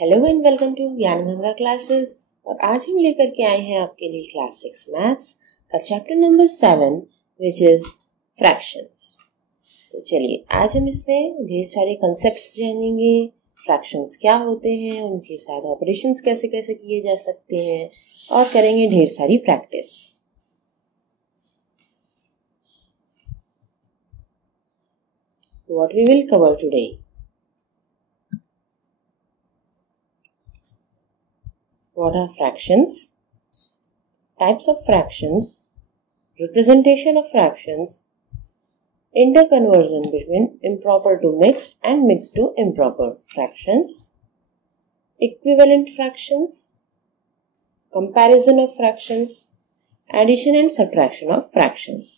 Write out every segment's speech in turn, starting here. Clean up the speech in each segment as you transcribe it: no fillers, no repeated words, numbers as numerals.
Hello and welcome to ज्ञान Ganga classes. और आज हम लेकर के आए हैं आपके लिए क्लास 6 मैथ्स का chapter number 7 which is fractions. तो चलिए आज हम इसमें ढेर सारे कंसेप्ट्स जानेंगे। फ्रैक्शंस क्या होते हैं, उनके साथ ऑपरेशंस कैसे कैसे किए जा सकते हैं और करेंगे ढेर सारी practice. What we will cover today? What are fractions? Types of fractions, representation of fractions, interconversion between improper to mixed and mixed to improper fractions, equivalent fractions, comparison of fractions, addition and subtraction of fractions.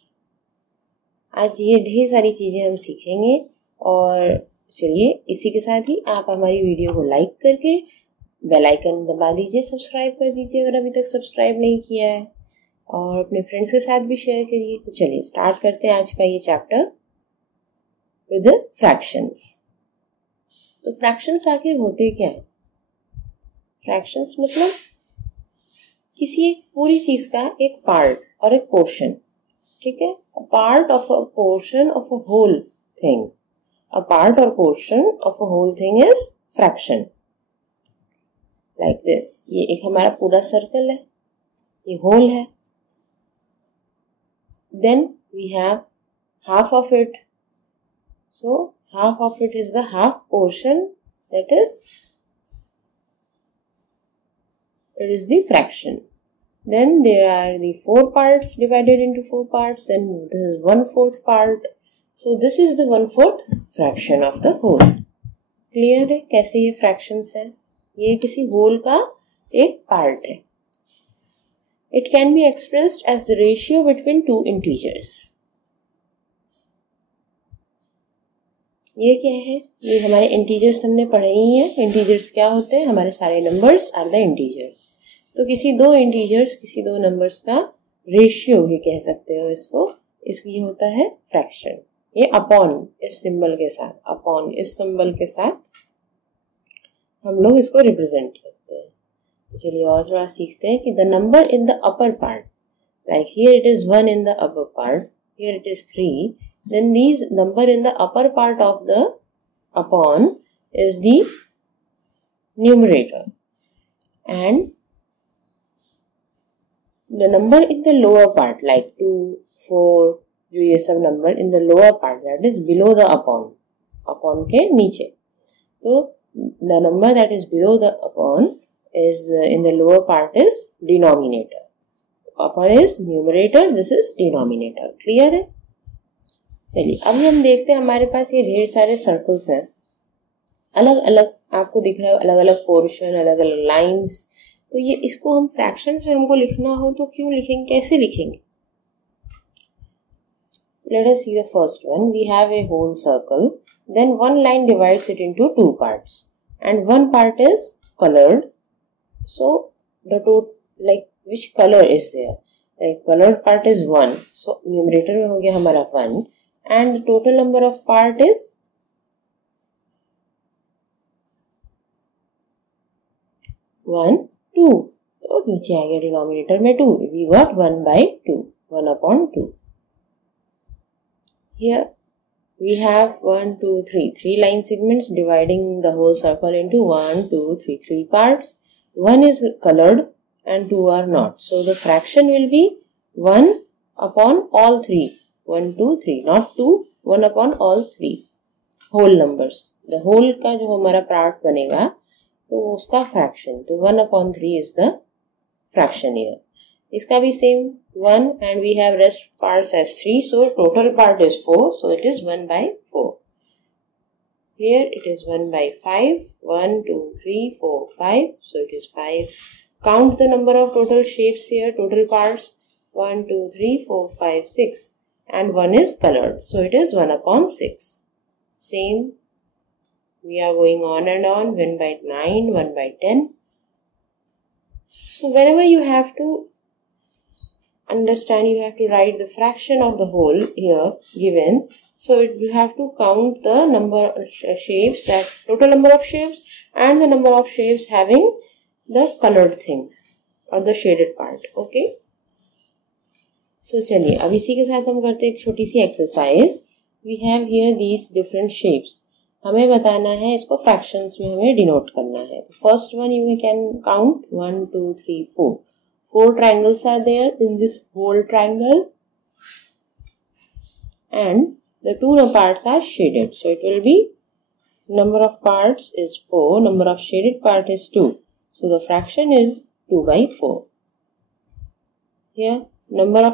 आज ये ढेर सारी चीजें हम सीखेंगे। और चलिए इसी के साथ ही आप हमारी वीडियो को लाइक करके बेल आइकन दबा दीजिए, सब्सक्राइब कर दीजिए अगर अभी तक सब्सक्राइब नहीं किया है, और अपने फ्रेंड्स के साथ भी शेयर करिए। तो चलिए स्टार्ट करते हैं आज का ये चैप्टर विद फ्रैक्शंस। तो फ्रैक्शंस आखिर होते क्या है? फ्रैक्शंस मतलब किसी एक पूरी चीज का एक पार्ट और एक पोर्शन, ठीक है। A part of a portion of a whole thing, a part और portion of a whole thing is fraction. Like this, ये एक हमारा पूरा सर्कल है, ये होल है। Then we have half of it, so half of it is the half portion, that is it is the fraction. Then there are the 4 parts divided into 4 parts, then this is 1/4 part, so this is the 1/4 fraction of the whole. Clear है कैसे ये fractions है? ये किसी whole का एक part है। It can be expressed as the ratio between two integers. ये क्या है? ये हमारे इंटीजर्स हमने पढ़े ही हैं। इंटीजर्स क्या होते हैं? हमारे सारे नंबर्स आर द इंटीजर्स। तो किसी दो इंटीजर्स, किसी दो नंबर्स का रेशियो भी कह सकते हो इसको। इसकी होता है फ्रैक्शन। ये अपॉन इस सिंबल के साथ, अपॉन इस सिंबल के साथ हम लोग इसको रिप्रेजेंट करते हैं। तो चलिए और थोड़ा सीखते हैं कि the number in the upper part, like here it is 1 in the upper part, here it is 3, then these number in the upper part of the upon is the numerator, and the number in the lower part like 2, 4, जो ये सब number in the lower part that is below the upon, upon के नीचे, तो the number that is below the upon is in the lower part is denominator. Upper is numerator, this is denominator. Clear है? चलिए अब हम देखते हैं, हमारे पास ये ढेर सारे सर्कल्स हैं, अलग अलग आपको दिख रहा है, अलग अलग पोर्शन, अलग अलग लाइंस। तो ये इसको हम फ्रैक्शंस में हमको लिखना हो तो क्यों लिखेंगे, कैसे लिखेंगे? Let us see the first one. We have a whole circle, then one line divides it into 2 parts and one part is colored. So the total, like which color is there? Like colored part is 1, so numerator में हो गया हमारा 1, and the total number of part is 1, 2. तो नीचे आ गया denominator में 2. We got 1/2, 1/2. Here we have 1, 2, 3, 3 line segments dividing the whole circle into 1, 2, 3, 3 parts. 1 is colored and 2 are not. So the fraction will be 1 upon all 3. 1, 2, 3, not 2, 1 upon all 3 whole numbers. The whole का जो हमारा part बनेगा तो उसका fraction, तो 1 upon 3 is the fraction here. इसका भी same 1 and we have rest parts as 3, so total part is 4, so it is 1/4. Here it is 1/5, 1, 2, 3, 4, 5, so it is 5. Count the number of total shapes here, total parts, 1, 2, 3, 4, 5, 6, and 1 is colored, so it is 1/6. Same, we are going on and on, 1/9, 1/10. So whenever you have to understand, you have to write the fraction of the whole here given. So you have to count the number of shapes, that total number of shapes and the number of shapes having the colored thing or the shaded part. Okay. So चलिए अब इसी के साथ हम करते हैं एक छोटी सी exercise. We have here these different shapes. हमें बताना है, इसको फ्रैक्शंस में हमें डिनोट करना है. First one you can count 1 2 3 4. 4 triangles are there in this whole triangle and the two parts are shaded. So it will be number of parts is 4, number of shaded part is 2. So the fraction is 2 by 4. Here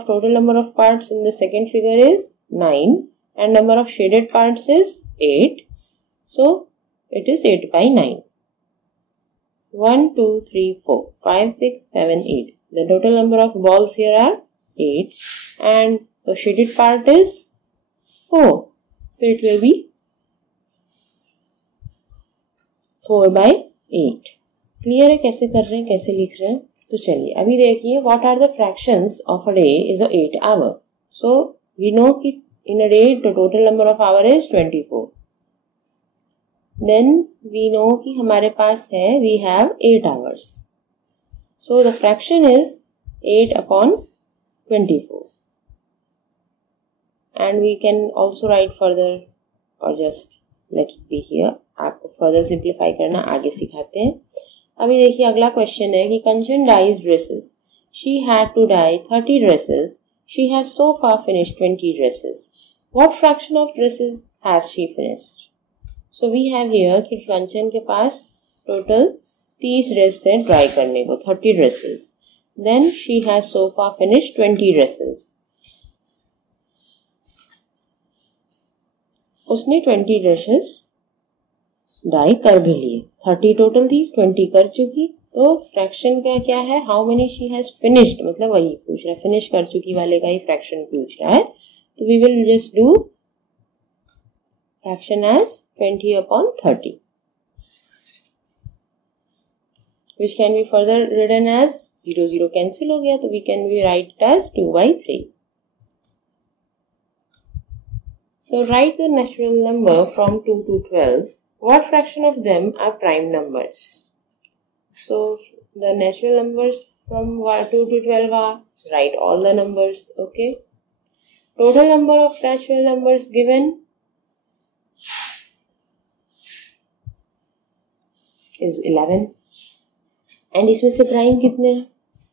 total number of parts in the second figure is 9 and number of shaded parts is 8. So it is 8 by 9. 1 2 3 4 5 6 7 8. The total number of balls here are 8 and the shaded part is 4. So it will be 4 by 8. Clear है कैसे कर रहे हैं, कैसे लिख रहे हैं? तो चलिए अभी देखिए, what are the fractions of a day is a 8 hour. So we know कि in a day the total number of hour is 24. Then we know कि हमारे पास है, we have 8 hours. So the fraction is 8 upon 24. And we can also write further or just let it be here. आपको further simplify करना आगे सिखाते हैं. अभी देखिए अगला क्वेश्चन है कि Kanchan dyes dresses. She had to dye 30 dresses. She has so far finished 20 dresses. What fraction of dresses has she finished? So we have here कि कंचन के पास टोटल 30 ड्रेस है ड्राई करने को, 30 dresses. Then she has so far finished 20 dresses. उसने 20 dresses die कर भी लिए. 30 टोटल थी, 20 कर चुकी. तो फ्रैक्शन का क्या है, how many she has finished, मतलब वही पूछ रहा है, फिनिश कर चुकी वाले का ही फ्रैक्शन पूछ रहा है. तो we will just do fraction as 20 upon 30, which can be further written as 0 0 cancel हो गया, तो we can be write it as 2 by 3. So write the natural number from 2 to 12. What fraction of them are prime numbers? So the natural numbers from 2 to 12 are, write all the numbers. Okay. Total number of natural numbers given is 11. And इसमें से prime कितने हैं?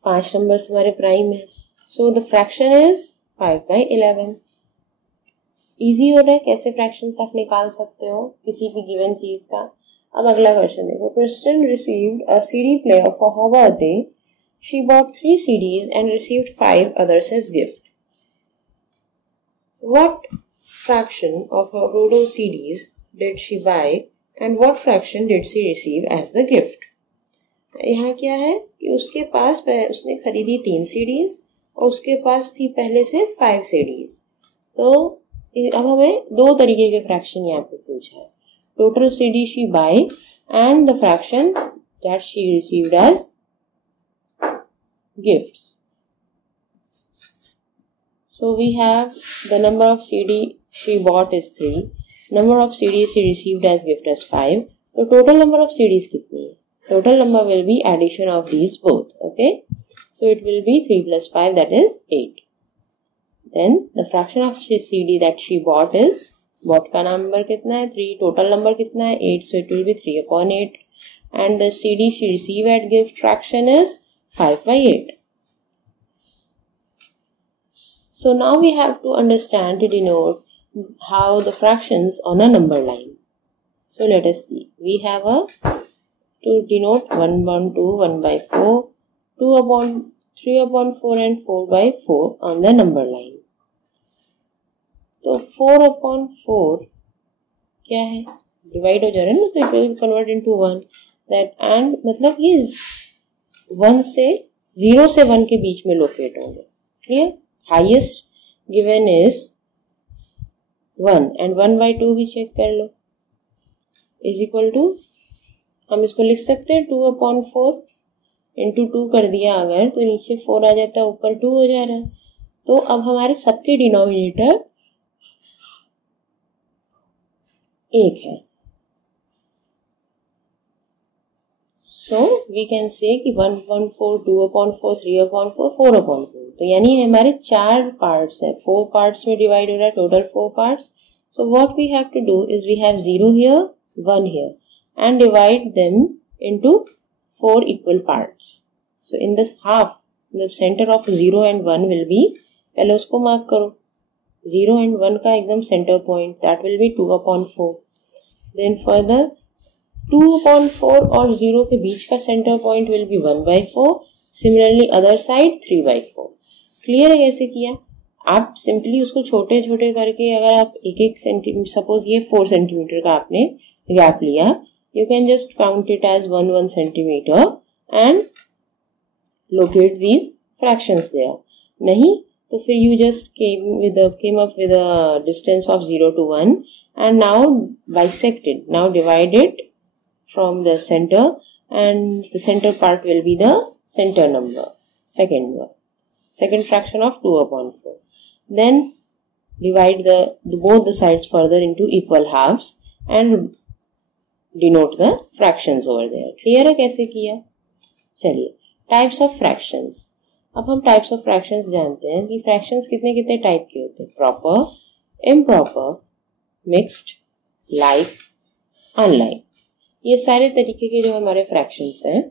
5 numbers हमारे prime है. So the fraction is 5 by 11. Easy हो रहा है, कैसे फ्रैक्शंस आप निकाल सकते हो किसी भी गिवन चीज का. अब अगला क्वेश्चन देखो. Kristen received a CD player for her birthday. She bought 3 CDs and received 5 others as gift. What fraction of her total CDs did she buy and what fraction did she receive as the gift? यहाँ क्या है कि उसके पास उसने खरीदी 3 CDs और उसके पास थी पहले से 5 CDs. तो अब हमें 2 तरीके के फ्रैक्शन यहाँ पे पूछा है. Total CD she buy and the fraction that she received as gifts. So we have the number of CD she bought is 3, number of CDs she received as gift as 5. तो total number of CDs कितनी है? Total number will be addition of these both. Okay, so it will be 3 plus 5 that is 8. Then the fraction of CD that she bought is, bought का number कितना है? 3. total number कितना है? 8. so it will be 3 upon 8. and the CD she received at gift fraction is 5 by 8. So now we have to understand to denote how the fractions on a number line. So let us see. We have to denote 1 upon 2, 1 by 4, 2 upon 3 upon 4 and 4 by 4 on the number line. तो 4 upon 4 क्या है? Divide हो जा रहा है ना, तो it will convert into 1. That and मतलब ये 1 से 0 से 1 के बीच में लोकेट होंगे. Clear? Highest given is 1 and 1 by 2 भी चेक कर लो. इज इक्वल टू, हम इसको लिख सकते हैं 2 upon 4 इंटू 2 कर दिया अगर, तो नीचे 4 आ जाता है, ऊपर 2 हो जा रहा है. तो अब हमारे सबके डिनोमिनेटर 1 है. So we can say कि 1/4, 2/4, 3/4, 4/4. तो यानी हमारे 4 पार्ट्स हैं. 4 पार्ट्स में डिवाइड हो रहा है. Total 4 parts. So what we have to do is we have 0 here, 1 here, and divide them into 4 equal parts. So in this half, the center of 0 and 1 will be, पहले उसको mark करो. 0 and 1 का एकदम center point, that will be 2/4. Then further 2/4 और 0 के बीच का center point will be 1/4. Similarly other side 3/4. Clear है कैसे किया? आप सिंपली उसको छोटे छोटे करके अगर आप एक सेंटीमीटर, सपोज ये 4 सेंटीमीटर का आपने गैप लिया, you can just count it as 1 centimetre and locate these fractions there. नहीं तो फिर you just came up with a distance of 0 to 1 and now bisect it. Now divide it from the center and the center part will be the center number, second fraction of 2/4. Then divide both the sides further into equal halves and denote the fractions over there. Clear है कैसे किया? चलिए, types of fractions. अब हम types of fractions जानते हैं कि fractions कितने कितने टाइप के होते हैं. proper, improper, mixed, like, unlike. ये सारे तरीके के जो हमारे fractions हैं.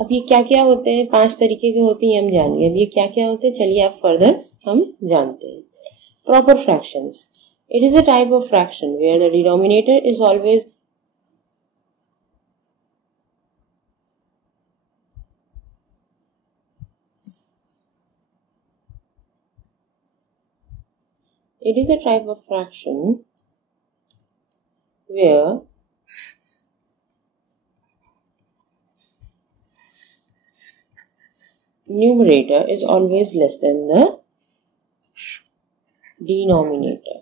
अब ये क्या क्या होते हैं? 5 तरीके के होते हैं, हम जानेंगे. अब ये क्या क्या होते हैं, चलिए आप फर्दर हम जानते हैं. Proper fractions. It is a type of fraction where the denominator is always where numerator is always less than the denominator.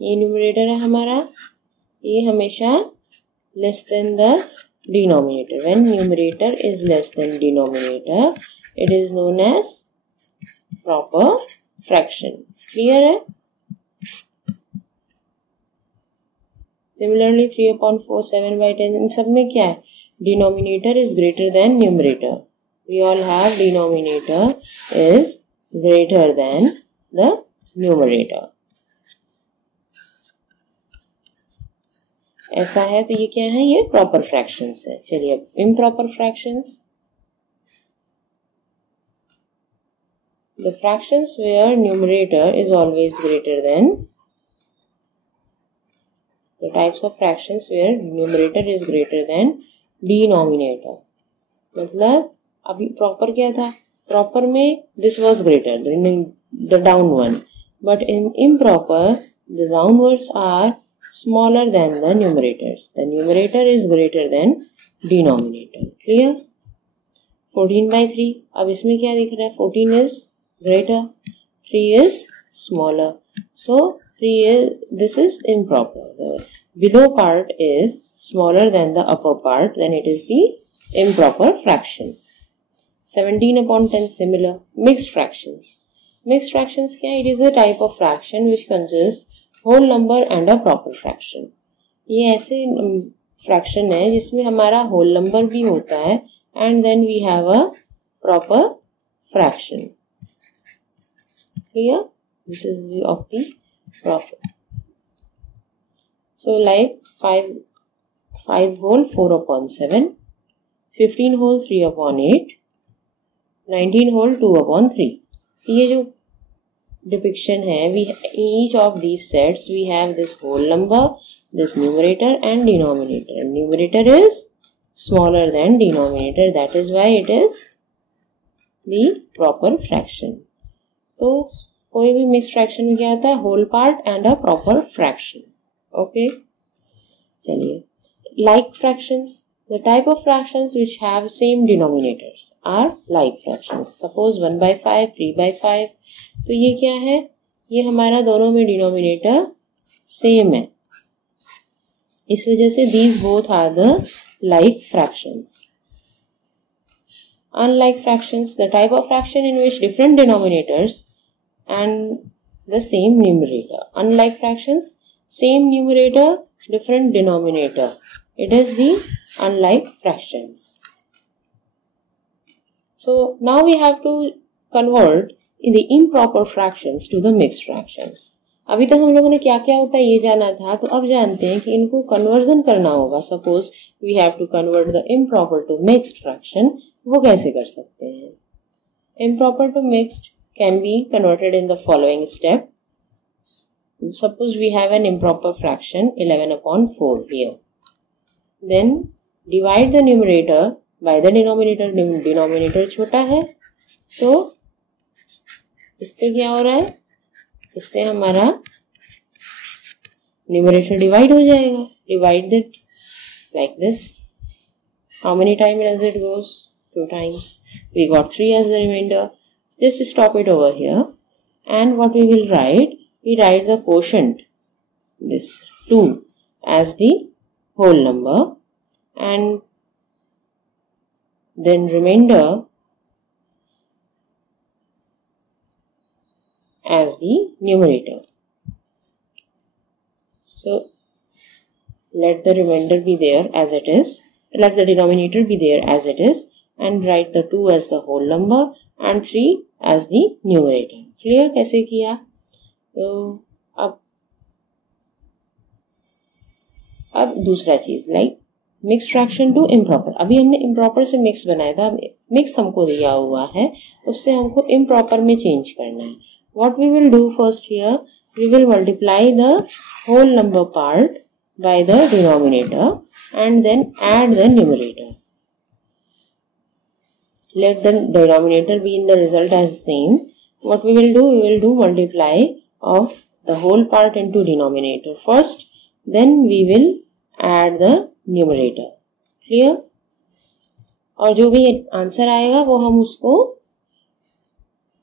ये न्यूमरेटर है हमारा, ये हमेशा less than the denominator. When numerator is less than denominator, it is known as proper fraction. Clear है? Similarly 3/4, 7/10, इन सब में क्या है? Denominator is greater than numerator. We all have denominator is greater than the numerator. ऐसा है तो ये क्या है? ये proper fractions है. चलिए अब improper fractions. The fractions where numerator is always greater than, the types of fractions where numerator is greater than denominator. मतलब अभी प्रॉपर क्या था? प्रॉपर में this was greater the down one, but in improper the down words are smaller than the numerators. The numerator is greater than denominator. Clear? 14/3. अब इसमें क्या दिख रहा है? 14 is greater, 3 is smaller. So 3 is, this is improper. The below part is smaller than the upper part, then it is the improper fraction. 17/10 similar. Mixed fractions. Mixed fractions क्या? It is a type of fraction which consists whole number and a proper fraction. ये ऐसे fraction है जिसमें हमारा whole number भी होता है and then we have a proper fraction. Clear? This is of the proper. So like 5 whole 4/7, 15 whole 3/8, 19 whole 2/3. ये जो depiction है, we each of these sets we have this whole number, this numerator and denominator. And numerator is smaller than denominator. That is why it is the proper fraction. तो कोई भी mixed fraction में क्या आता है? whole part and a proper fraction. Okay, चलिए. Like fractions. The type of fractions which have same denominators are like fractions. Suppose 1/5, 3/5. तो ये क्या है? ये हमारा दोनों में denominator same है. इस वजह से these both are the like fractions. Unlike fractions, the type of fraction in which different denominators and the same numerator. Unlike fractions, same numerator, different denominator. It is the unlike fractions. So now we have to convert the improper fractions to the mixed fractions. अभी तक हम लोगों ने क्या क्या होता है ये जाना था, तो अब जानते हैं कि इनको कन्वर्जन करना होगा. Suppose we have to convert the improper to mixed fraction. वो कैसे कर सकते हैं? Improper to mixed can be converted in the following step. Suppose we have an improper fraction 11/4 here. Then divide the numerator by the denominator. Denominator छोटा है तो इससे क्या हो रहा है? इससे हमारा numerator divide हो जाएगा. Divide it like this. How many times does it goes? 2 times. We got 3 as the remainder. Just stop it over here. And what we will write? We write the quotient, this 2, as the whole number, and then remainder as the numerator. So let the remainder be there as it is, let the denominator be there as it is, and write the 2 as the whole number and 3 as the numerator. Clear? कैसे किया? तो अब दूसरा चीज like mix fraction to improper. अभी हमने improper से mix बनाया था, मिक्स हमको दिया हुआ है, उससे हमको इम्प्रॉपर में चेंज करना है. What we will do first here, we will multiply the whole number part by the denominator and then add the numerator. Let the denominator be in the result as same. What we will do multiply of the whole part into denominator first, then we will add the numerator. Clear? और जो भी answer आएगा वो हम उसको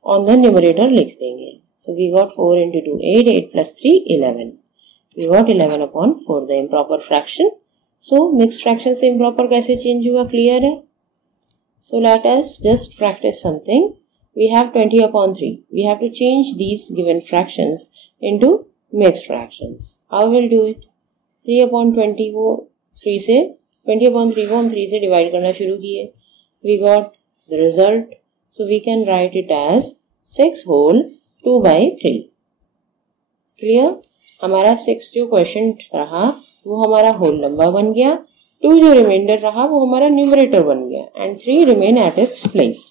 on the numerator लिख देंगे. So we got 4 into 2 8, 8 plus 3 11. We got 11/4 the improper fraction. So mixed fraction से improper कैसे change हुआ? Clear है? So let us just practice something. We have 20/3. We have to change these given fractions into mixed fractions. How will do it? 3/20 को 3 से 20/3 को हम 3 से divide करना शुरू किए. We got the result. So we can write it as 6 whole 2/3. Clear? हमारा 6 जो क्वेश्चन रहा वो हमारा होल नंबर बन गया. 2 जो रिमाइंडर रहा वो हमारा न्यूमरेटर बन गया. And 3 remain at its place.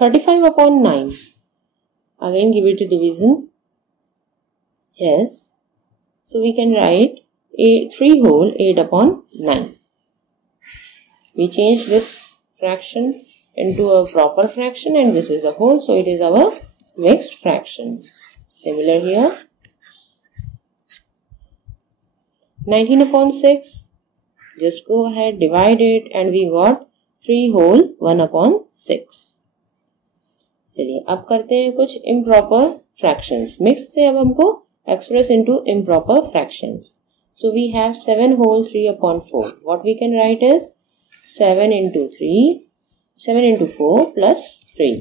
35/9. Again give it a division. Yes. So we can write 3 whole 8/9. We change this fraction into a proper fraction and this is a whole. So it is our mixed fraction. Similar here. 19/6. Just go ahead, divide it and we got 3 whole 1/6. चलिए अब करते हैं कुछ improper fractions. Mix से अब हमको express into improper fractions. So we have 7 whole 3/4. What we can write is 7 into 4 plus 3.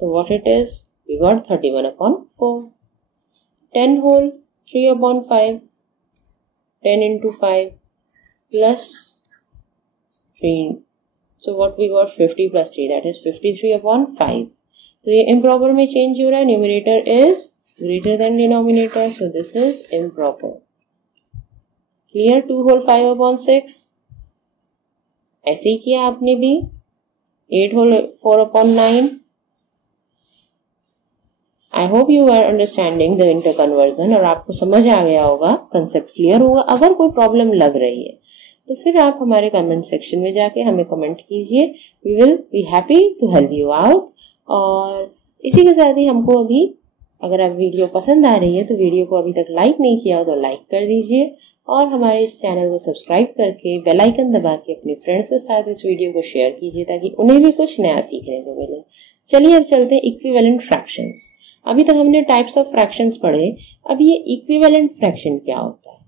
तो what it is? We got 31/4. 10 whole 3/5. 10 into 5 plus 3. So what we got? 50 plus 3, that is 53/5. तो ये improper में change हो रहा है. Numerator is greater than denominator, so this is improper. Clear? 2 whole 5/6. ऐसे ही किया आपने भी. 8 whole 4/9. I hope you are understanding the interconversion और आपको समझ आ गया होगा, कंसेप्ट क्लियर होगा. अगर कोई प्रॉब्लम लग रही है तो फिर आप हमारे कमेंट सेक्शन में जाके हमें कमेंट कीजिए. We will be happy to help you out. और इसी के साथ ही हमको अभी अगर आप वीडियो पसंद आ रही है तो वीडियो को अभी तक लाइक नहीं किया हो तो लाइक कर दीजिए और हमारे इस चैनल को सब्सक्राइब करके बेल आइकन दबा के अपने फ्रेंड्स के साथ इस वीडियो को शेयर कीजिए ताकि उन्हें भी कुछ नया सीखने को मिले. चलिए अब चलते हैं इक्विवेलेंट फ्रैक्शंस. अभी तक हमने टाइप्स ऑफ फ्रैक्शंस पढ़े. अब ये इक्विवेलेंट फ्रैक्शन क्या होता है?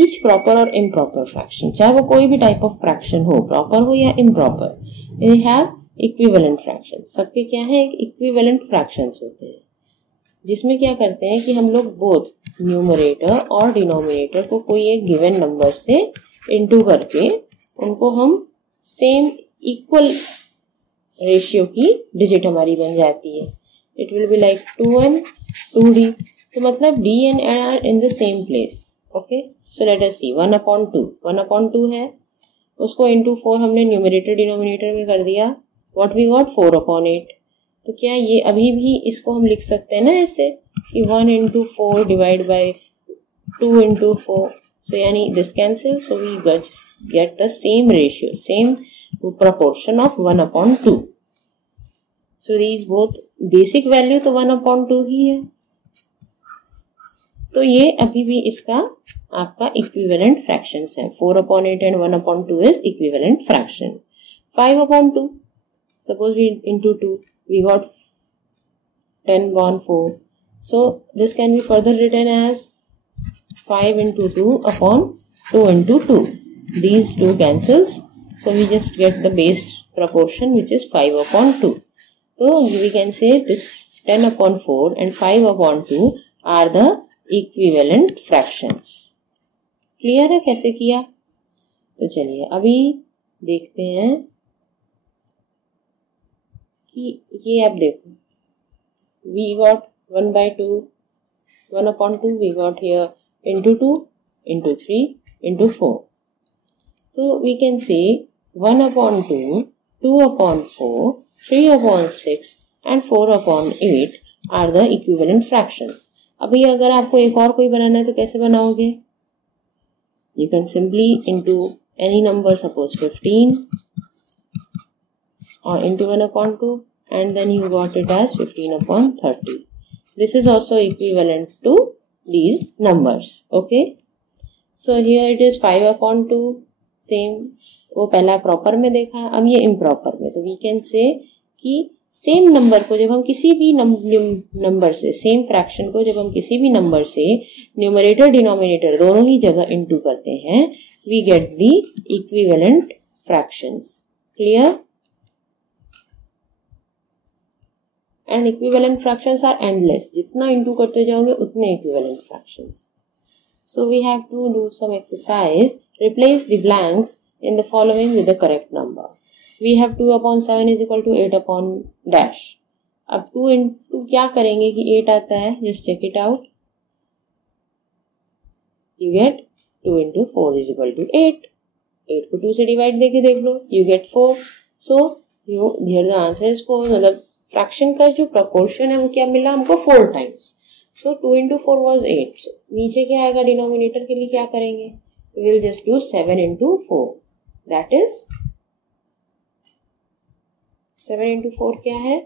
ईच प्रॉपर और इम्प्रॉपर फ्रैक्शन, चाहे वो कोई भी टाइप ऑफ फ्रैक्शन हो, प्रॉपर हो या improper, they have equivalent fraction, सबके क्या है, एक इक्विवेलेंट फ्रैक्शंस होते हैं, जिसमें क्या करते हैं कि हम लोग बोथ न्यूमरेटर और डिनोमिनेटर को कोई एक गिवन नंबर से इनटू करके उनको हम सेम इक्वल रेशियो की डिजिट हमारी बन जाती है. It will be like 2n 2d. तो मतलब d and n are in the same place. Okay, so let us see 1/2 है, उसको इंटू 4 हमने न्यूमरेटर डिनोमिनेटर में कर दिया. What we got 4/8. तो क्या ये अभी भी इसको हम लिख सकते हैं ना ऐसे कि 1 into 4 divide by 2 into 4. So यानी this cancel, so we get the same ratio, same proportion of 1/2. So these both basic value तो 1/2 ही है. तो ये अभी भी इसका आपका इक्विवेलेंट फ्रैक्शंस है. 4/8 and 1/2 is equivalent fraction. 5/2. Suppose we into 2, we got 10/4. So this can be further written as 5 into 2 upon 2 into 2. These two cancels. So we just get the base proportion, which is 5/2. So we can say this 10/4 and 5/2 are the equivalent fractions. Clear है कैसे किया? तो चलिए अभी देखते हैं कि ये आप देखो, we got 1/2, 1/2 we got here into 2, into 3, into 4. So we can say 1/2, 2/4, 3/6 and 4/8 are the equivalent fractions. अभी अगर आपको एक और कोई बनाना है तो कैसे बनाओगे? You can simply into any number, suppose 15 or into 1/2 and then you got it as 15/30. This is also equivalent to these numbers. Okay. So here it is 5/2. Same वो पहला प्रॉपर में देखा, अब ये इम्प्रॉपर में. तो वी कैन से कि same number को जब हम किसी भी नंबर से, सेम फ्रैक्शन को जब हम किसी भी नंबर से न्यूमरेटर डिनोमिनेटर दोनों ही जगह इनटू करते हैं, we get the equivalent fractions. Clear? And equivalent fractions are endless. जितना इनटू करते जाओगे उतने equivalent fractions. So we have to do some exercise. Replace the blanks in the following with the correct number. We have 2/7 is equal to 8/dash. अब 2 into क्या करेंगे कि 8 आता है, just check it out. You get 2 into 4 is equal to 8. 8 को 2 से divide देके देख लो, you get 4. So here the answer is 4. मतलब फ्रैक्शन का जो proportion है वो क्या मिला हमको, 4 times. So 2 into 4 was 8. So, नीचे क्या आएगा डिनोमिनेटर के लिए, क्या करेंगे, we will just do 7 into 4. That is 7 into 4 क्या है,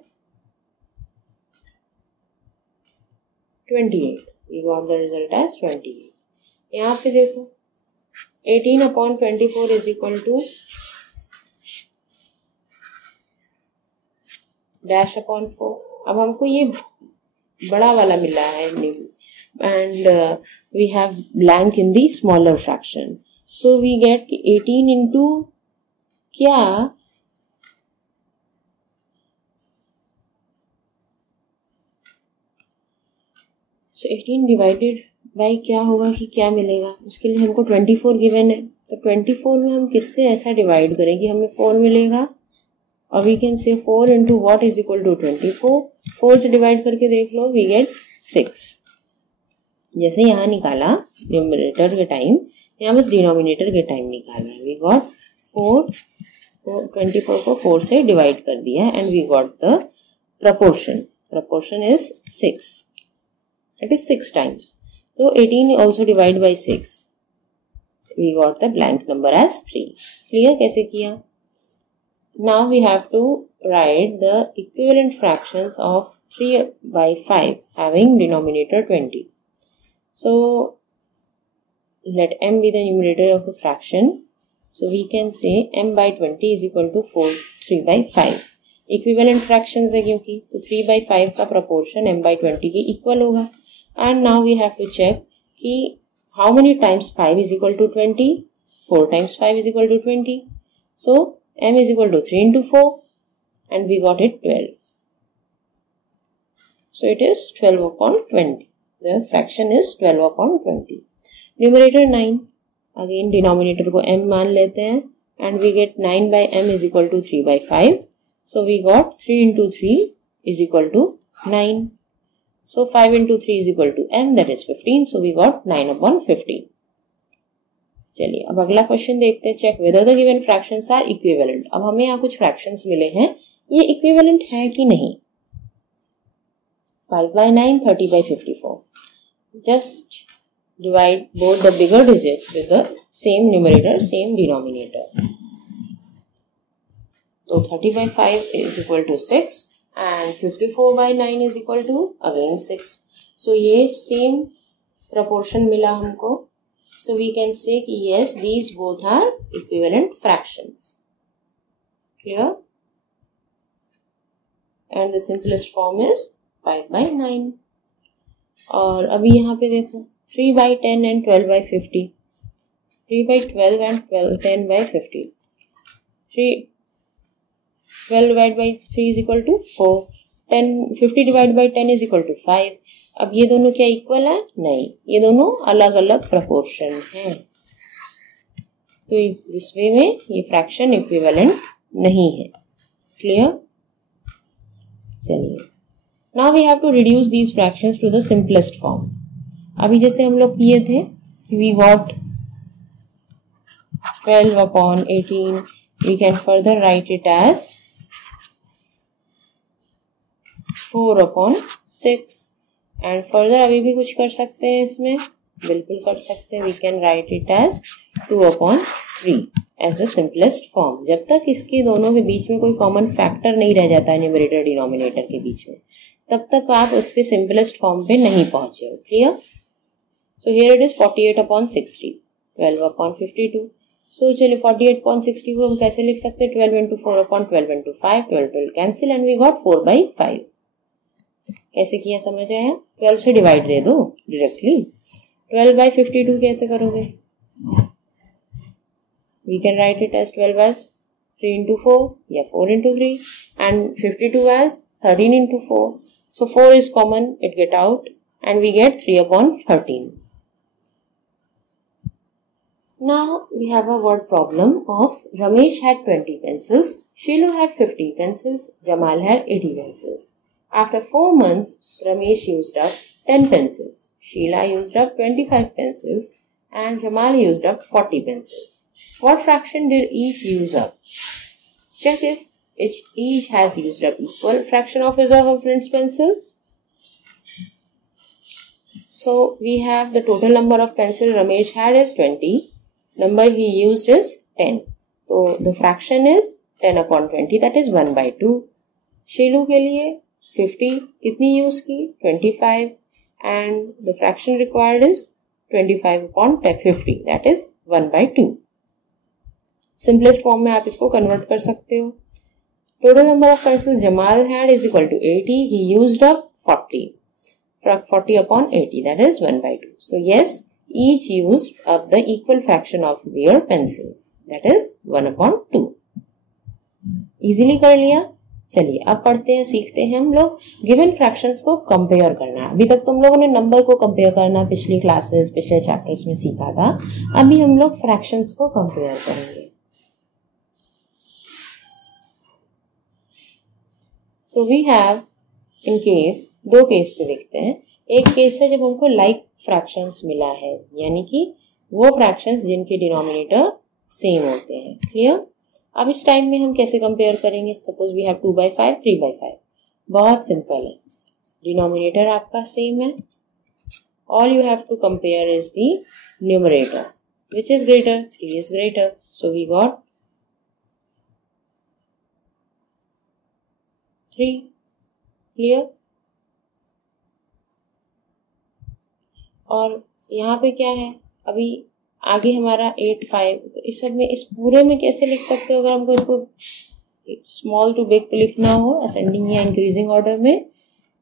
28. We got the result as 28. यहाँ पे देखो 18/24 is equal to -4. अब हमको ये बड़ा वाला मिला है and we have blank in the smaller fraction. So we get 18 into क्या, so 18 divided by क्या होगा कि क्या मिलेगा, उसके लिए हमको 24 गिवन है. तो 24 में हम किससे ऐसा डिवाइड करें कि हमें 4 मिलेगा, और we can say 4 into what is equal to 24. 4 से डिवाइड करके देख लो, वी गेट 6. जैसे यहाँ निकाला न्यूमरेटर के टाइम, यहाँ बस डिनोमिनेटर के टाइम निकालना है. वी गॉट 24 को 4 से डिवाइड कर दिया and we got the proportion is 6. It is 6 times. So 18 also divide by 6. We got the blank number as 3. Clear कैसे किया? Now we have to write the equivalent fractions of 3/5 having denominator 20. So let m be the numerator of the fraction. So we can say m/20 is equal to 3/5. Equivalent fractions है क्योंकि, तो 3/5 का proportion m/20 के equal होगा. And now we have to check कि how many times 5 is equal to 20? 4 times 5 is equal to 20. So m is equal to 3 into 4. and we got it 12. So it is 12 upon 20. The fraction is 12 upon 20. Numerator 9. Again denominator को m मान लेते हैं and we get 9 by m is equal to 3 by 5. So we got 3 into 3 is equal to 9. So 5 into 3 is equal to m, that is 15. So we got 9 upon 15. चलिए अब अगला question देखते हैं. Check whether the given fractions are equivalent. अब हमें यहाँ कुछ fractions मिले हैं, ये equivalent है कि नहीं. 5 by 9, 30 by 54. Just divide both the bigger digits with the same numerator, same denominator. So 30 by 5 is equal to 6 and 54 by 9 is equal to again 6. So ये same proportion मिला हमको. So we can say कि yes, these both are equivalent fractions. Clear? And the simplest form is 5 by 9. और अभी यहाँ पे देखो 3 by 10 and 12 by 50. 3 by 12 and 10 by 50. 12 divided by 3 is equal to 4. 50 divided by 10 is equal to 5. अब ये दोनों क्या इक्वल है? नहीं, ये दोनों अलग अलग प्रपोर्शन हैं. तो इस वे में ये फ्रैक्शन इक्विवेलेंट नहीं है. क्लियर? चलिए, now we have to reduce these fractions to the simplest form. अभी जैसे हम लोग किए थे, we got 12 upon 18. We can further write it as 4 upon 6. And further अभी भी कुछ कर सकते हैं इसमें, बिल्कुल कर सकते हैं. We can write it as 2 upon 3 as the simplest form. जब तक इसके दोनों के बीच में कोई कॉमन फैक्टर नहीं रह जाता है न्यूमरेटर डिनोमिनेटर के बीच में, तब तक आप उसके सिंपलेस्ट फॉर्म पे नहीं पहुंचे हो. Clear? So here it is 48 upon 60, 12 upon 52. सो चलिए 48 upon 60 को हम कैसे लिख सकते हैं? 12 into 4 upon 12 into 5. 12 cancel and we got 4 by 5. कैसे किया समझ आया? 12 से डिवाइड दे दो डायरेक्टली. 12 by 52 कैसे करोगे? We can write it as 12 as 3 into 4 या 4 into 3 and 52 as 13 into 4. So 4 is common, it get out and we get 3 upon 13. Now we have a word problem of Ramesh had 20 pencils, Shilu had 50 pencils, Jamal had 80 pencils. After 4 months, Ramesh used up 10 pencils, Sheila used up 25 pencils, and Jamal used up 40 pencils. What fraction did each use up? Check if each has used up equal fraction of his or her friend's pencils. So we have the total number of pencils Ramesh had is 20. Number he used is 10. So the fraction is 10 upon 20, that is 1 by 2. Shilu के लिए 50 कितनी use की? 25 and the fraction required is 25 upon 50, that is 1 by 2. Simplest form में आप इसको convert कर सकते हो. Total number of pencils Jamal had is equal to 80. He used up 40 upon 80, that is 1 by 2. So yes, each used up the equal fraction of their pencils, that is 1 upon 2. Easily कर लिया. चलिए अब पढ़ते हैं, सीखते हैं हम लोग गिवन फ्रैक्शंस को कंपेयर करना. अभी तक तुम लोगों ने नंबर को कंपेयर करना पिछली क्लासेस, पिछले चैप्टर्स में सीखा था. अभी हम लोग फ्रैक्शंस को कंपेयर करेंगे. So we have in case, दो केस से देखते हैं. एक केस है जब हमको लाइक फ्रैक्शंस मिला है, यानी कि वो फ्रैक्शंस जिनके डिनोमिनेटर सेम होते हैं. क्लियर? अब इस टाइम में हम कैसे कंपेयर करेंगे? Suppose we have 2 by 5, 3 by 5. बहुत सिंपल है. डिनोमिनेटर आपका सेम है. All you have to compare is the numerator. Which is greater? 3 is greater. So we got 3. Clear? और यहाँ पे क्या है? अभी आगे हमारा 8, 5. तो इस सब में, इस पूरे में कैसे लिख सकते हो? अगर हमको इसको स्मॉल टू बिग पे लिखना हो असेंडिंग या इंक्रीजिंग ऑर्डर में,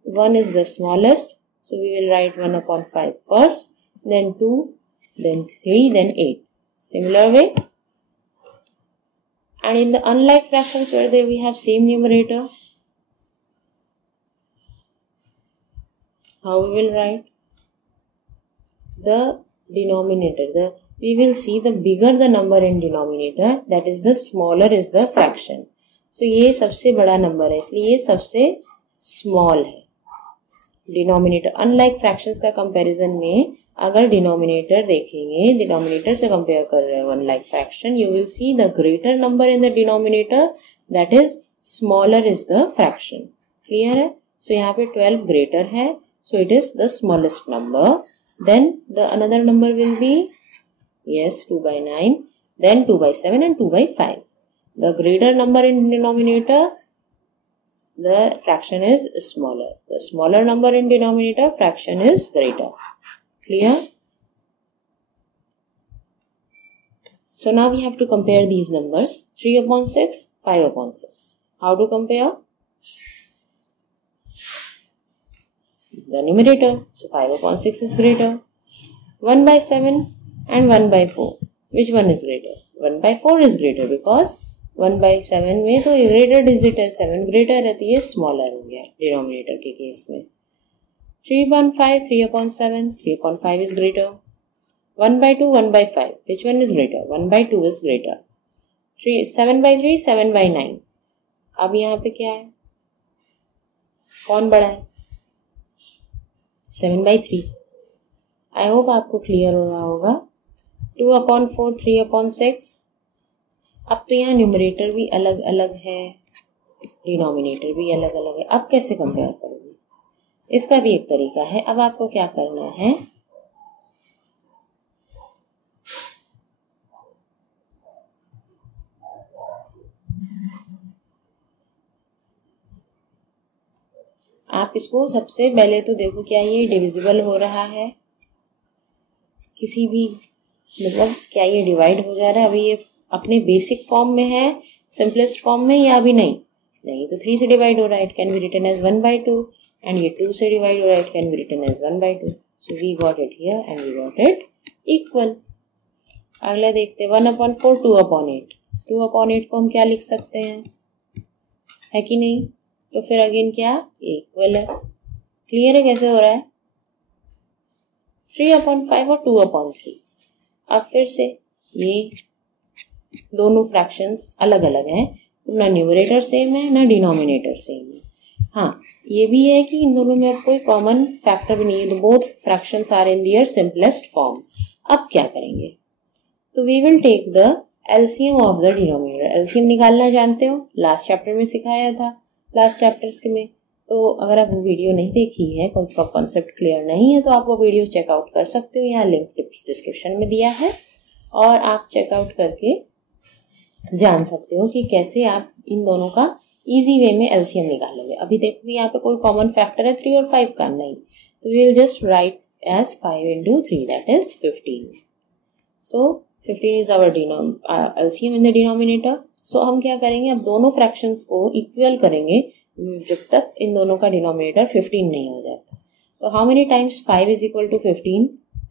1 is the smallest, so we will write 1 upon 5 first, then 2, then 3, then 8. Similar way. And in the unlike fractions where we have same numerator, how we will write? The denominator, we will see the bigger the number in denominator, that is the smaller is the fraction. So ये सबसे बड़ा number है, इसलिए ये सबसे small है denominator. Unlike fractions का comparison में अगर डिनोमिनेटर देखेंगे, डिनोमिनेटर से कंपेयर कर रहे हो unlike fraction, you will see the greater number in the denominator, that is smaller is the fraction. Clear है? सो यहाँ पे 12 ग्रेटर है, so it is the smallest number. Then the another number will be, yes, 2 by 9, then 2 by 7 and 2 by 5. The greater number in denominator, the fraction is smaller. The smaller number in denominator, fraction is greater. Clear? So now we have to compare these numbers. 3 upon 6, 5 upon 6. How to compare? The numerator. So 5 upon 6 is greater. 1 by 7 and 1 by 4. Which one is greater? 1 by 4 is greater because 1 by 7 में तो greater digit है, 7 greater है, तो ये smaller हो गया denominator के case में. 3 upon 5, 3 upon 7, 3 upon 5 is greater. 1 by 2, 1 by 5. Which one is greater? 1 by 2 is greater. 7 by 3, 7 by 9. अब यहाँ पे क्या है? कौन बड़ा है? 7 by 3. आई होप आपको क्लियर हो रहा होगा. 2 upon 4, 3 upon 6. अब तो यहाँ न्यूमरेटर भी अलग अलग है, डिनोमिनेटर भी अलग अलग है. अब कैसे कंपेयर करोगे? इसका भी एक तरीका है. अब आपको क्या करना है, आप इसको सबसे पहले तो देखो क्या ये डिविजिबल हो रहा है, किसी भी मतलब क्या ये डिवाइड हो जा रहा है. अभी ये अपने बेसिक फॉर्म में है, सिंपलेस्ट फॉर्म में, या अभी नहीं? नहीं, तो 3 से डिवाइड हो रहा है, it can be written as 1 by 2. And ये 2 से डिवाइड हो रहा है, it can be written as 1 by 2. So we got it here and we got it equal. अगला देखते हैं 1 upon 4, 2 upon 8. 2 upon 8 को हम क्या लिख सकते हैं, है कि नहीं? तो फिर अगेन क्या इक्वल है. क्लियर है कैसे हो रहा है? 3 upon 5 और 2 upon 3. अब फिर से ये दोनों फ्रैक्शंस अलग अलग हैं, ना न्यूमरेटर सेम है ना डिनोमिनेटर सेम है. हाँ, ये भी है कि इन दोनों में अब कोई कॉमन फैक्टर भी नहीं है, तो both fractions are in their simplest form. अब क्या करेंगे? तो we will take the LCM of the denominator. LCM निकालना जानते हो, लास्ट चैप्टर में सिखाया था, लास्ट चैप्टर्स के में. तो अगर आप वो वीडियो नहीं देखी है, कोई कॉन्सेप्ट क्लियर नहीं है, तो आप वो वीडियो चेकआउट कर सकते हो. यहाँ लिंक डिस्क्रिप्शन में दिया है और आप चेकआउट करके जान सकते हो कि कैसे आप इन दोनों का इजी वे में एलसीएम निकालोगे. अभी देखो यहाँ पे कोई कॉमन फैक्टर है 3 और 5 का, नहीं, तो we will just write as 5 into 3, that is 15. So 15 is our LCM in the denominator. So हम क्या करेंगे, अब दोनों फ्रैक्शंस को इक्वल करेंगे जब तक इन दोनों का डिनोमिनेटर 15 नहीं हो जाता. तो how many times 5 is equal to 15?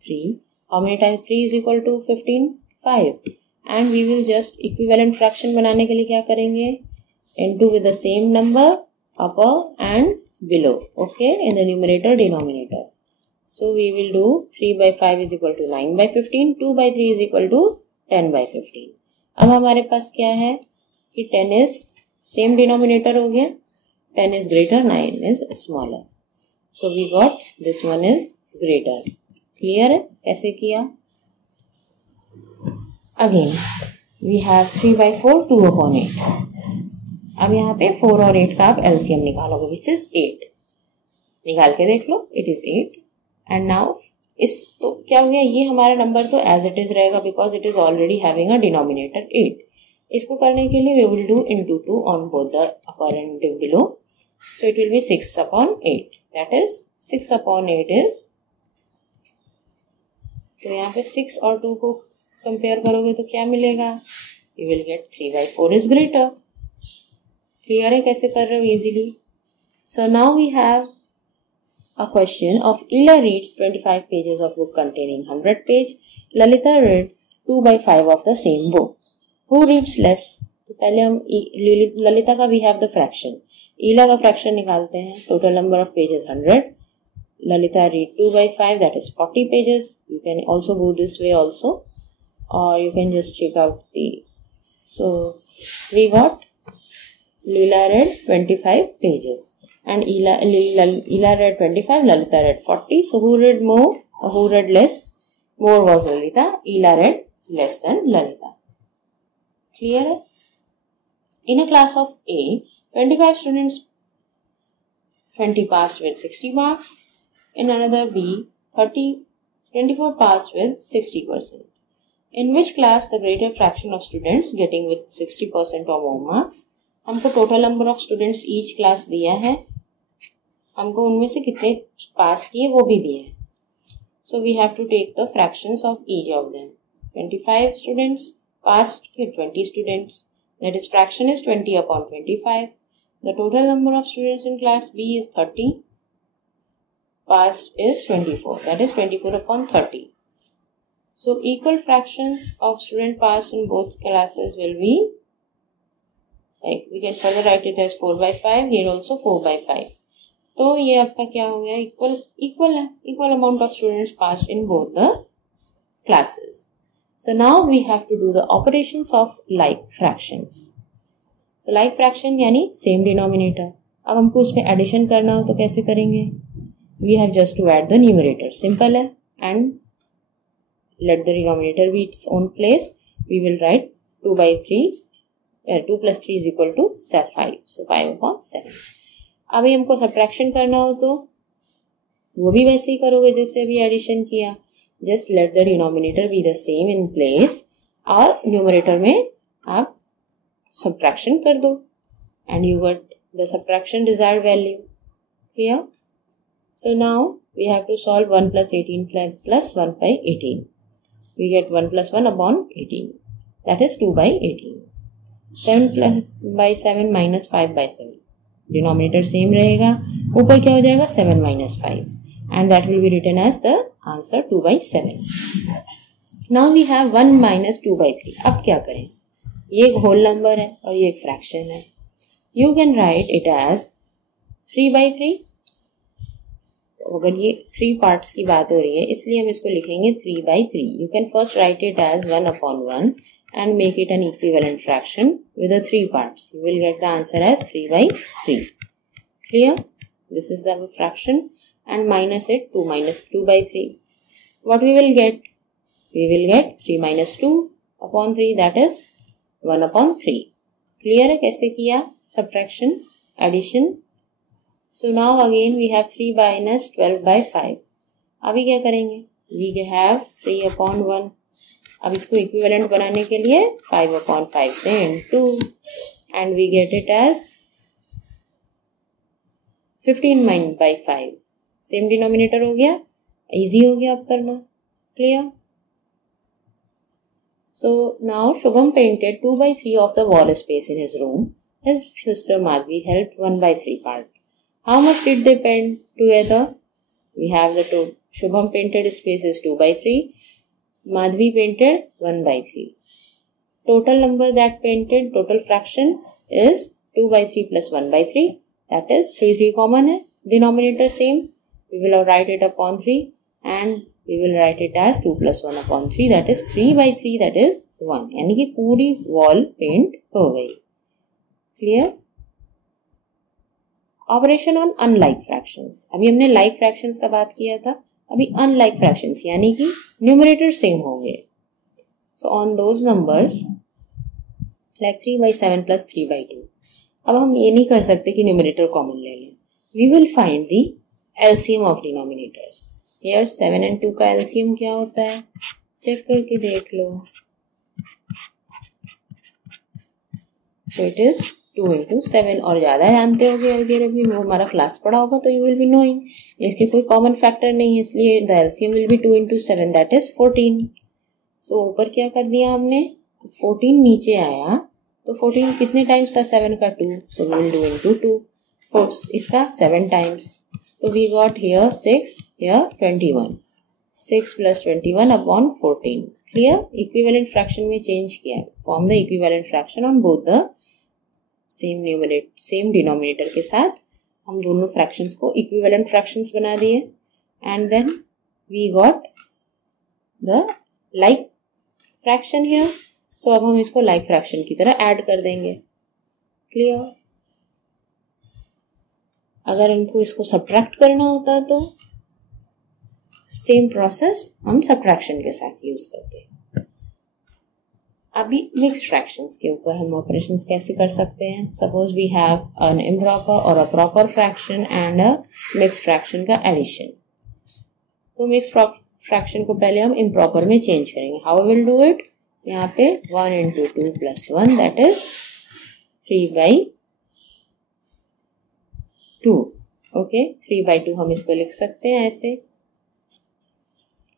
3. How many times 3 is equal to 15? 5. And we will just equivalent fraction बनाने के लिए क्या करेंगे, into with the same number upper and below, okay, in the numerator denominator. So we will do 3 by 5 is equal to 9 by 15, 2 by 3 is equal to 10 by 15. अब हमारे पास क्या है कि 10 is same denominator हो गया, 10 is greater, 9 is smaller. So we got this one is greater. Clear है कैसे किया? Again we have 3 by 4, 2 upon 8. अब यहाँ पे 4 और 8 का आप एलसीएम निकालोगे, विच इज 8. निकाल के देख लो, इट इज 8. एंड नाउ इस तो क्या हो गया, ये हमारा नंबर तो एज इट इज रहेगा because it is already having a denominator 8. इसको करने के लिए we will do into 2 on both the upper and below. So it will be 6 upon 8. That is 6 upon 8 is, तो यहाँ पे 6 और 2 को कंपेयर करोगे तो क्या मिलेगा, you will get 3 by 4 is greater. Clear है कैसे कर रहे हो easily? So now we have a question of Ila reads 25 pages of book containing 100 page. Lalita read 2 by 5 of the same book. Who reads less? तो पहले हम ललिता का we have the fraction, ईला का फ्रैक्शन निकालते हैं. Total number of pages 100. Lalita read 2/5, that is 40 pages. You can also go this way also, or you can just check out the. So we got Leela read 25 pages and Ela read 25, Lalita read 40. So who read more or who read less? More was Lalita. Ela read less than Lalita. Clear? In a class of A, 25 students, 20 passed with 60 marks. In another B, 24 passed with 60%. In which class the greater fraction of students getting with 60% or more marks? हमको total number of students each class दिया है, हमको उनमें से कितने पास किए वो भी दिया है. So we have to take the fractions of each of them. 25 students passed with 20 students. That is fraction is 20 upon 25. The total number of students in class B is 30. Passed is 24, that is 24 upon 30. So equal fractions of student passed in both classes will be, like we can further write it as 4/5, here also 4/5. तो ये आपका क्या हो गया, equal है, equal amount of students passed in both the classes. So now we have to do the operations of like fractions. So like fraction यानी same denominator. अब हमको उसमें addition करना हो तो कैसे करेंगे? We have just to add the numerator. Simple है, and let the denominator be its own place. We will write 2/3. 2 plus 3 is equal to 5. So 5/7. अभी हमको subtraction करना हो तो वो भी वैसे ही करोगे जैसे अभी addition किया. Just let the denominator be the same in place और numerator में आप subtraction कर दो and you got the subtraction desired value. Clear? So now we have to solve 1 plus 18 plus 1 by 18. We get 1 plus 1 upon 18. That is 2/18. 7 plus by 7 minus 5/7. Denominator same रहेगा. ऊपर क्या हो जाएगा 7 minus 5. And that will be written as the answer 2/7. Now we have 1 minus 2/3. अब क्या करें? ये एक whole number है और ये एक fraction है. You can write it as 3/3. अगर ये 3 parts की बात हो रही है इसलिए हम इसको लिखेंगे 3/3. You can first write it as 1/1 and make it an equivalent fraction with the 3 parts. You will get the answer as 3/3. Clear? This is the fraction and minus it 2 minus 2/3. What we will get? We will get 3 minus 2 upon 3, that is 1/3. Clear है कैसे किया? Subtraction, addition. So now again we have 3 minus 12/5. अभी क्या करेंगे? We have 3/1. अब इसको equivalent बनाने के लिए 5/5 से into and we get it as 15/5. Same denominator हो गया, easy हो गया अब करना. Clear? So now Shubham painted 2/3 of the wall space in his room. His sister Madhvi helped 1/3 part. How much did they paint together? We have the two. Shubham painted space is 2/3. Madhvi painted 1/3. Total number that painted, total fraction is 2/3 plus 1/3. That is 3 common है. Denominator same. We will write it upon 3 and we will write it as 2 plus 1 upon 3. That is 3/3. That is 1. यानी कि पूरी wall paint हो गई. Clear? Operation on unlike fractions. अभी हमने like fractions का बात किया था, अभी अनलाइक फ्रैक्शंस यानी कि न्यूमरेटर सेम होंगे. So on those numbers like 3/7 plus 3/2. अब हम ये नहीं कर सकते कि न्यूमरेटर कॉमन ले लें. We will find the LCM of denominators. Here 7 and 2 का एलसीएम क्या होता है चेक करके देख लो. सो इट इज 2 into 7 और ज़्यादा जानते होगे वगैरह भी वो हमारा क्लास पढ़ा होगा तो यू विल बी नोइंग. इसके कोई कॉमन फैक्टर नहीं है इसलिए the LCM will be 2 into 7 that is 14. सो ऊपर क्या कर दिया हमने 14 नीचे आया तो 14 कितने टाइम्स था 7 का 2. So we will do into 2. इसका 7 टाइम्स तो we got here 6 here 21. 6 + 21/14. Clear? Equivalent fraction में चेंज किया है. Form the equivalent fraction on both the same denominator के साथ हम दोनों फ्रैक्शंस को इक्विवेलेंट फ्रैक्शंस बना दिए. And then we got the like fraction here. So अब हम इसको लाइक फ्रैक्शन की तरह ऐड कर देंगे. क्लियर? अगर हमको इसको सब्ट्रैक्ट करना होता तो सेम प्रोसेस हम सब्ट्रैक्शन के साथ यूज करते हैं. अभी मिक्स्ड फ्रैक्शंस के ऊपर हम ऑपरेशंस कैसे कर सकते हैं. Suppose we have an improper और a proper fraction and a mixed fraction का एडिशन. तो मिक्स्ड फ्रैक्शन को पहले हम इम्प्रॉपर में चेंज करेंगे. How will do it? यहाँ पे 1 × 2 + 1 दैट इज 3/2. ओके, 3/2 हम इसको लिख सकते हैं ऐसे.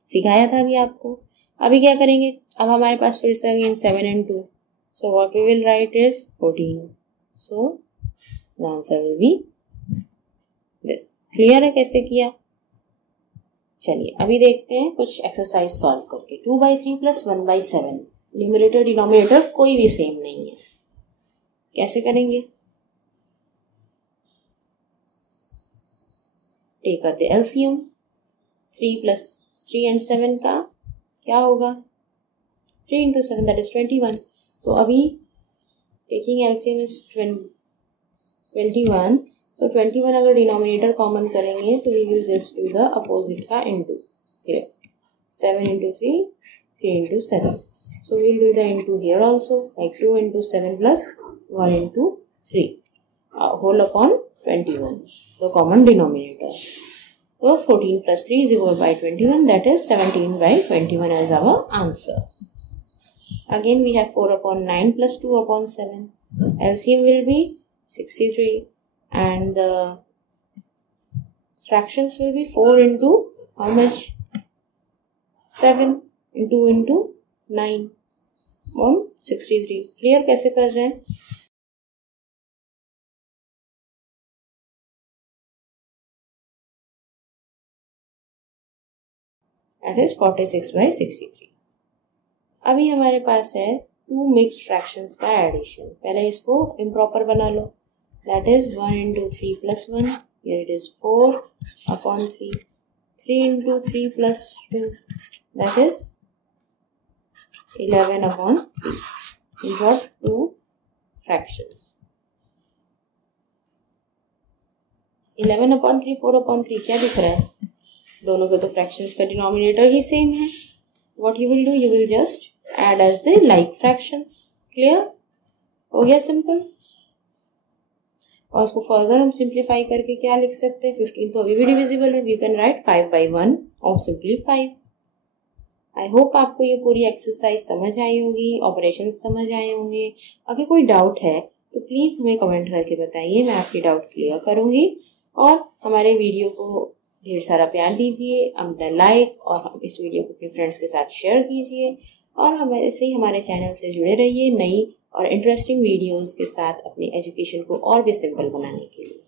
सिखाया था अभी आपको. अभी क्या करेंगे? अब हमारे पास फिर से again 7 × 2. So what we will write is 14. So the answer will be this. Clear है कैसे किया? चलिए अभी देखते हैं कुछ एक्सरसाइज सॉल्व करके. 2/3 + 1/7. न्यूमरेटर डिनोमिनेटर कोई भी सेम नहीं है. कैसे करेंगे? टेक कर दे एलसीएम. 3 + 3 and 7 का क्या होगा? 3 × 7 दैट इज 21. तो अभी टेकिंग एलसीएम इज 21. तो 21 अगर डिनोमिनेटर कॉमन करेंगे तो we will just do the opposite का into. Here 7 × 3, 3 × 7. So we will do the into here also, like 2 × 7 + 1 × 3 whole upon 21, the common denominator. So 14 + 3 is equal by 21, that is 17/21 as our answer. Again we have 4/9 + 2/7. LCM will be 63 and the fractions will be 4 × how much? 7 × 2 × 9 on 63. Clear कैसे कर रहे हैं? That is 46/63. अभी हमारे पास है 2 mixed fractions का addition. पहले इसको इम्प्रॉपर बना लो. That is 1 × 3 + 1. Here it is 4/3. 3 × 3 + 2. That is 11/3. We got 2 fractions. 11/3, 4/3 क्या दिख रहा है? दोनों के तो फ्रैक्शंस का डिनोमिनेटर ही सेम है. What you will do? You will just add as the like fractions. Clear? हो गया सिंपल. और उसको फर्दर हम सिंप्लीफाई करके क्या लिख सकते हैं? 15 तो अभी भी डिविजिबल है. We can write 5/1 और सिंपली 5. आई होप आपको ये पूरी एक्सरसाइज समझ आई होगी, ऑपरेशन समझ आए होंगे. अगर कोई डाउट है तो प्लीज़ हमें कमेंट करके बताइए, मैं आपके डाउट क्लियर करूँगी. और हमारे वीडियो को ढेर सारा प्यार दीजिए, अपना लाइक और इस वीडियो को अपने फ्रेंड्स के साथ शेयर कीजिए. और हमें ऐसे ही हमारे चैनल से जुड़े रहिए नई और इंटरेस्टिंग वीडियोज़ के साथ अपनी एजुकेशन को और भी सिंपल बनाने के लिए.